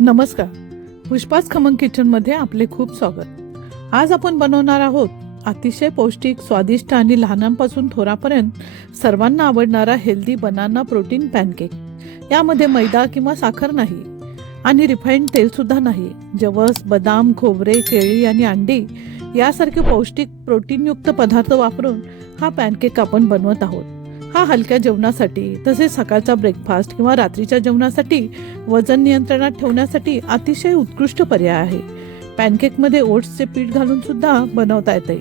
नमस्कार. पुष्पाच खमंग किचनमध्ये आपले खूप स्वागत. आज आपण बनवणार आहोत अतिशय पौष्टिक, स्वादिष्ट आणि लहानांपासून थोरापर्यंत सर्वांना आवडणारा हेल्दी बनाना प्रोटीन पॅनकेक. यामध्ये मैदा किंवा साखर नाही आणि रिफाईंड तेल सुद्धा नाही. जवस, बदाम, खोबरे, केळी आणि अंडी यासारखे पौष्टिक प्रोटीनयुक्त पदार्थ वापरून हा पॅनकेक आपण बनवत आहोत. हा हलक्या जेवणासाठी, तसेच सकाळचा ब्रेकफास्ट किंवा रात्रीच्या जेवणासाठी, वजन नियंत्रणात ठेवण्यासाठी अतिशय उत्कृष्ट पर्याय आहे. पॅनकेकमध्ये ओट्सचे पीठ घालून सुद्धा बनवता येते.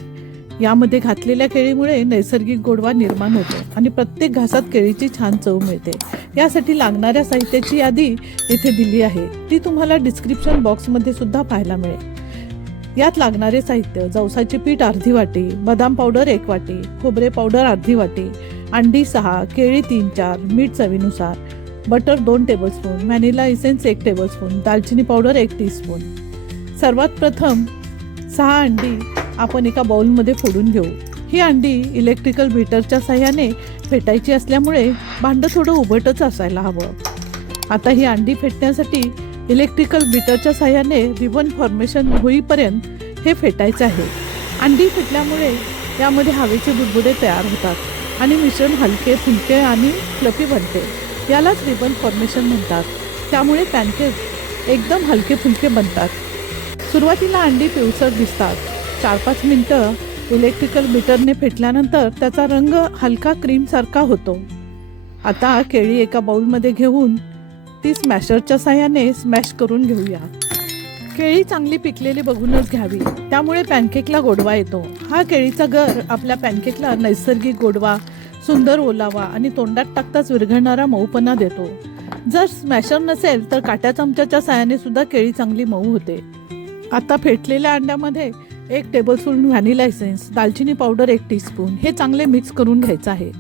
यामध्ये घातलेल्या केळीमुळे नैसर्गिक गोडवा निर्माण होतो आणि प्रत्येक घासात केळीची छान चव मिळते. यासाठी लागणाऱ्या साहित्याची यादी इथे दिली आहे, ती तुम्हाला डिस्क्रिप्शन बॉक्समध्ये सुद्धा पाहायला मिळेल. यात लागणारे साहित्य: जवसाचे पीठ अर्धी वाटी, बदाम पावडर 1 वाटी, खोबरे पावडर अर्धी वाटी, अंडी 6, केळी 3-4, मीठ चवीनुसार, butter 2 tablespoon, vanilla essence 1 tablespoon, दालचिनी पावडर 1 टीस्पून. सर्वात प्रथम 6 अंडी आपण एका बाउलमध्ये फोडून घेऊ. ही अंडी इलेक्ट्रिकल बीटरच्या साह्याने फेटायची असल्यामुळे भांडं थोडं उभटच असायला हवं. आता ही अंडी फेटण्यासाठी इलेक्ट्रिकल बीटरच्या साह्याने रिबन फॉर्मेशन होईपर्यंत हे फेटायचं आहे. अंडी फेटल्यामुळे यामध्ये हवेचे बुडबुडे तयार होतात आणि मिश्रण हलके, फुलके आणि फ्लफी बनते. यालाच रिबन फॉर्मेशन म्हणतात. त्यामुळे पॅनकेक एकदम हलके फुलके बनतात. सुरुवातीला अंडी पिवसर दिसतात. 4-5 मिनटं इलेक्ट्रिकल बीटरने फेटल्यानंतर त्याचा रंग हलका क्रीमसारखा होतो. आता केळी एका बाउलमध्ये घेऊन ती स्मॅशरच्या साह्याने स्मॅश करून घेऊया. केळी चांगली पिकलेली बघूनच घ्यावी, त्यामुळे पॅनकेकला गोडवा येतो. हा केळीचा गर आपल्या पॅनकेकला नैसर्गिक गोडवा, सुंदर ओलावा आणि तोंडात टाकताच विरघळणारा मऊपणा देतो. जर स्मॅशर नसेल तर काट्या चमच्याच्या साह्याने सुद्धा केळी चांगली मऊ होते. आता फेटलेल्या अंड्यामध्ये 1 टेबलस्पून व्हॅनिला इसेन्स, दालचिनी पावडर 1 टीस्पून हे चांगले मिक्स करून घ्यायचं आहे.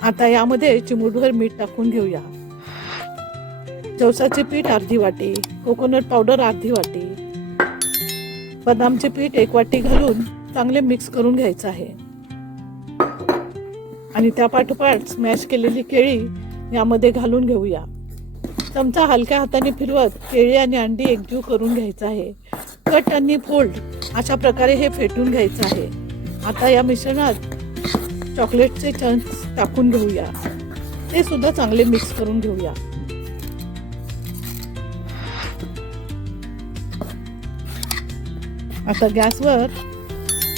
आता यामध्ये चिमूटभर मीठ टाकून घेऊया. जवसाचे पीठ अर्धी वाटी, कोकोनट पावडर अर्धी वाटी, बदामचे पीठ 1 वाटी घालून चांगले मिक्स करून घ्यायचं आहे. आणि त्या पाठोपाठ स्मॅश केलेली केळी यामध्ये घालून घेऊया. चमचा हलक्या हाताने फिरवत केळी आणि अंडी एकजीव करून घ्यायचं आहे. कट आणि फोल्ड अशा प्रकारे हे फेटून घ्यायचं आहे. आता या मिश्रणात चॉकलेटचे चंक्स टाकून घेऊया. ते सुद्धा चांगले मिक्स करून घेऊया. आता गॅसवर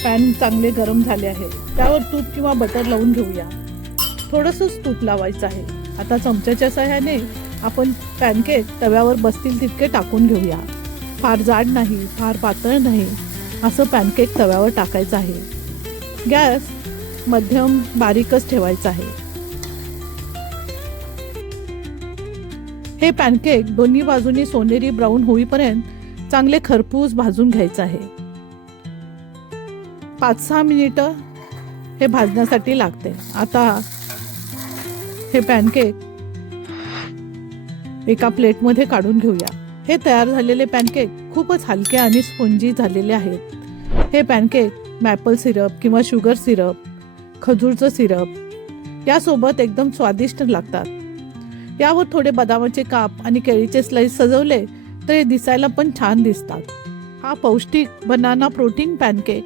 पॅन चांगले गरम झाले आहे. त्यावर तूप किंवा बटर लावून घेऊया. थोडंसंच तूप लावायचं आहे. आता चमच्याच्या साह्याने आपण पॅनकेक तव्यावर बसतील तितके टाकून घेऊया. फार जाड नाही, फार पातळ नाही, असं पॅनकेक तव्यावर टाकायचं आहे. गॅस मध्यम बारीकच ठेवायचा आहे. हे पॅनकेक दोन्ही बाजूनी सोनेरी ब्राऊन होईपर्यंत चांगले खरपूस भाजून घ्यायचं आहे. 5-6 मिनिटं हे भाजण्यासाठी लागते. आता हे पॅनकेक एका प्लेटमध्ये काढून घेऊया. हे तयार झालेले पॅनकेक खूपच हलके आणि स्पॉन्जी झालेले आहेत. हे पॅनकेक मॅपल सिरप किंवा शुगर सिरप, खजूरचं सिरप यासोबत एकदम स्वादिष्ट लागतात. यावर थोडे बदामाचे काप आणि केळीचे स्लाइस सजवले तर हे दिसायला पण छान दिसतात. हा पौष्टिक बनाना प्रोटीन पॅनकेक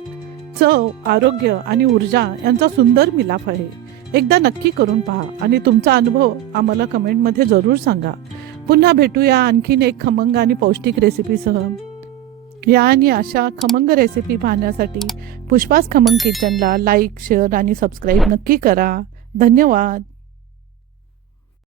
चव, आरोग्य आणि ऊर्जा यांचा सुंदर मिलाफ आहे. एकदा नक्की करून पहा आणि तुमचा अनुभव आम्हाला कमेंटमध्ये जरूर सांगा. पुन्हा भेटूया आणखीन एक खमंग आणि पौष्टिक रेसिपीसह. या आणि अशा खमंग रेसिपी पाहण्यासाठी पुष्पास खमंग किचनला लाईक, शेअर आणि सबस्क्राईब नक्की करा. धन्यवाद.